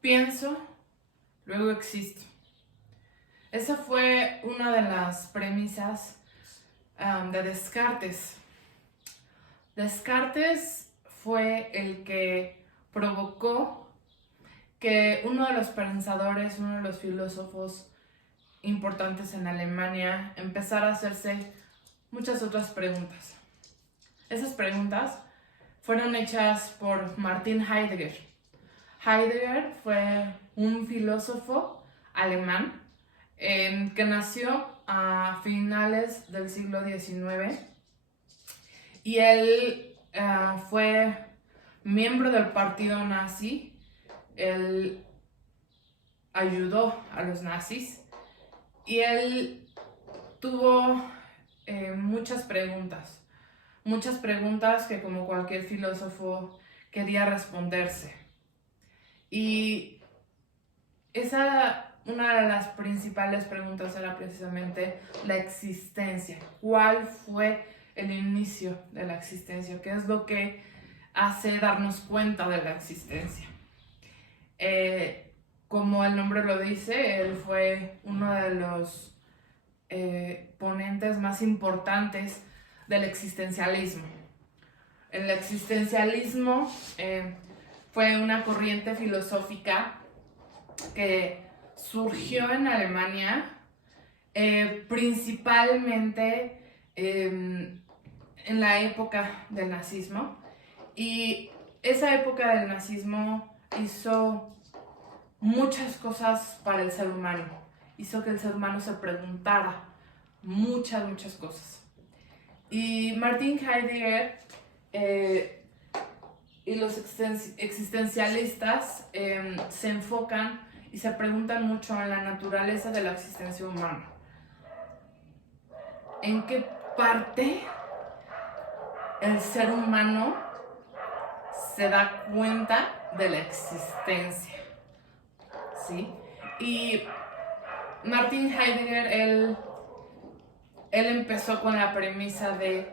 Pienso, luego existo. Esa fue una de las premisas de Descartes. Descartes fue el que provocó que uno de los pensadores, uno de los filósofos importantes en Alemania, empezara a hacerse muchas otras preguntas. Esas preguntas fueron hechas por Martin Heidegger. Heidegger fue un filósofo alemán que nació a finales del siglo XIX y él fue miembro del partido nazi. Él ayudó a los nazis y él tuvo muchas preguntas que, como cualquier filósofo, quería responderse. Y una de las principales preguntas era precisamente la existencia. ¿Cuál fue el inicio de la existencia? ¿Qué es lo que hace darnos cuenta de la existencia? Como el nombre lo dice, él fue uno de los ponentes más importantes del existencialismo. El existencialismo fue una corriente filosófica que surgió en Alemania, principalmente en la época del nazismo. Y esa época del nazismo hizo muchas cosas para el ser humano. Hizo que el ser humano se preguntara muchas cosas. Y Martin Heidegger y los existencialistas se enfocan y se preguntan mucho en la naturaleza de la existencia humana. ¿En qué parte el ser humano se da cuenta de la existencia? ¿Sí? Y Martin Heidegger, él empezó con la premisa del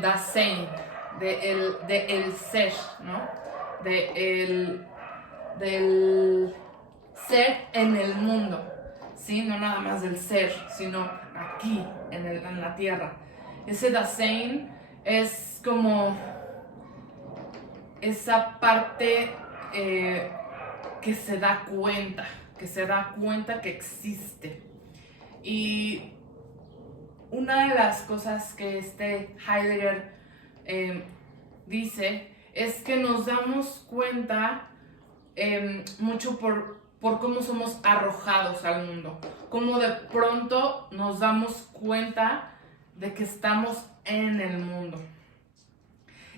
Dasein, de el ser, ¿no? Del ser en el mundo, ¿sí? No nada más del ser, sino aquí, en la tierra. Ese Dasein es como esa parte que se da cuenta que existe. Y una de las cosas que Heidegger dice es que nos damos cuenta mucho por cómo somos arrojados al mundo, cómo de pronto nos damos cuenta de que estamos en el mundo.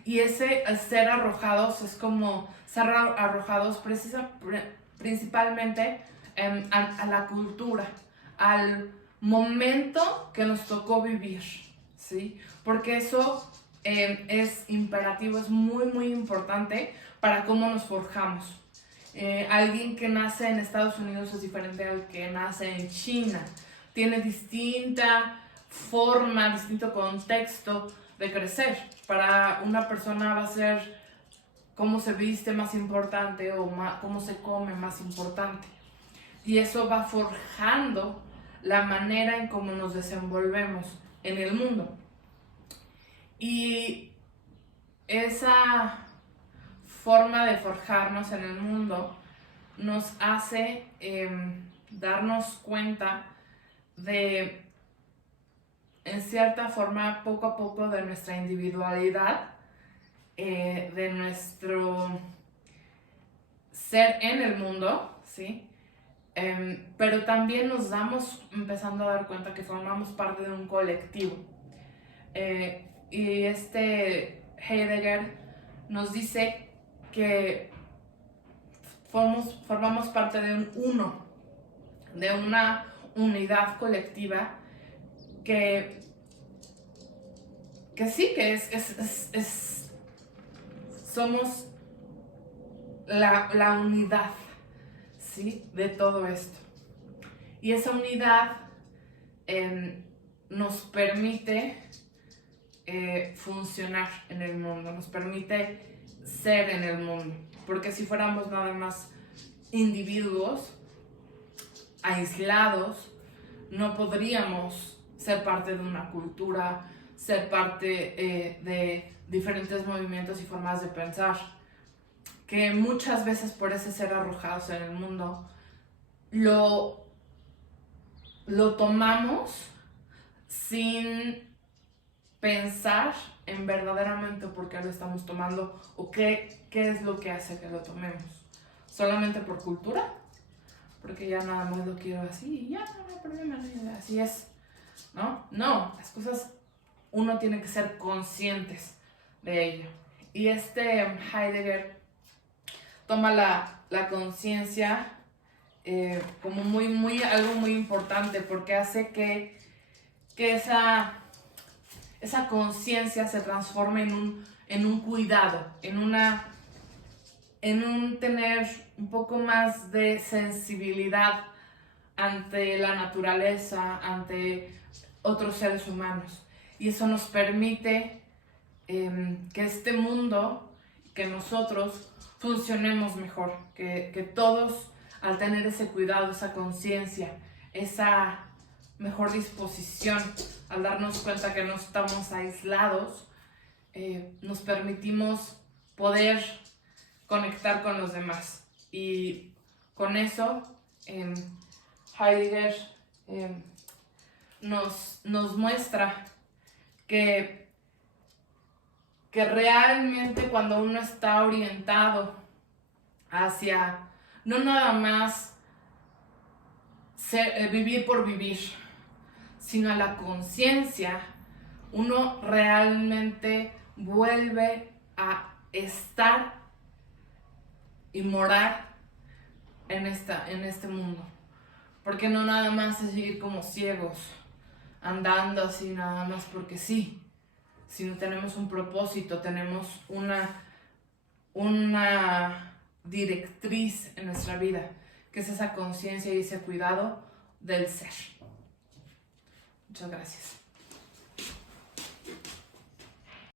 Y ese ser arrojados es como ser arrojados principalmente a la cultura, al momento que nos tocó vivir, ¿sí? Porque eso es imperativo, es muy importante para cómo nos forjamos. Alguien que nace en Estados Unidos es diferente al que nace en China. Tiene distinta forma, distinto contexto de crecer. Para una persona va a ser cómo se viste más importante o cómo se come más importante. Y eso va forjando la manera en cómo nos desenvolvemos en el mundo. Y esa forma de forjarnos en el mundo nos hace darnos cuenta de, en cierta forma, poco a poco, de nuestra individualidad, de nuestro ser en el mundo, ¿sí? Pero también nos vamos empezando a dar cuenta que formamos parte de un colectivo. Y Heidegger nos dice que formamos parte de un uno, de una unidad colectiva que sí, que somos la unidad, ¿sí? De todo esto. Y esa unidad nos permite funcionar en el mundo, nos permite ser en el mundo. porque si fuéramos nada más individuos aislados, no podríamos ser parte de una cultura, ser parte de diferentes movimientos y formas de pensar, que muchas veces por ese ser arrojados en el mundo lo tomamos sin pensar en verdaderamente por qué lo estamos tomando o qué es lo que hace que lo tomemos. Solamente por cultura, porque ya nada más lo quiero así y ya no hay problema, así es, ¿no? No, las cosas uno tiene que ser conscientes de ello. Y Heidegger toma la conciencia como algo muy importante, porque hace que esa conciencia se transforme en un cuidado, en un tener un poco más de sensibilidad ante la naturaleza, ante otros seres humanos. Y eso nos permite que este mundo, que nosotros funcionemos mejor, que todos, al tener ese cuidado, esa conciencia, esa mejor disposición, al darnos cuenta que no estamos aislados, nos permitimos poder conectar con los demás. Y con eso Heidegger nos muestra que realmente cuando uno está orientado hacia no nada más vivir por vivir, sino a la conciencia, uno realmente vuelve a estar y morar en este mundo. Porque no nada más es vivir como ciegos, andando así nada más porque sí, sino tenemos un propósito, tenemos una directriz en nuestra vida, que es esa conciencia y ese cuidado del ser. Muchas gracias.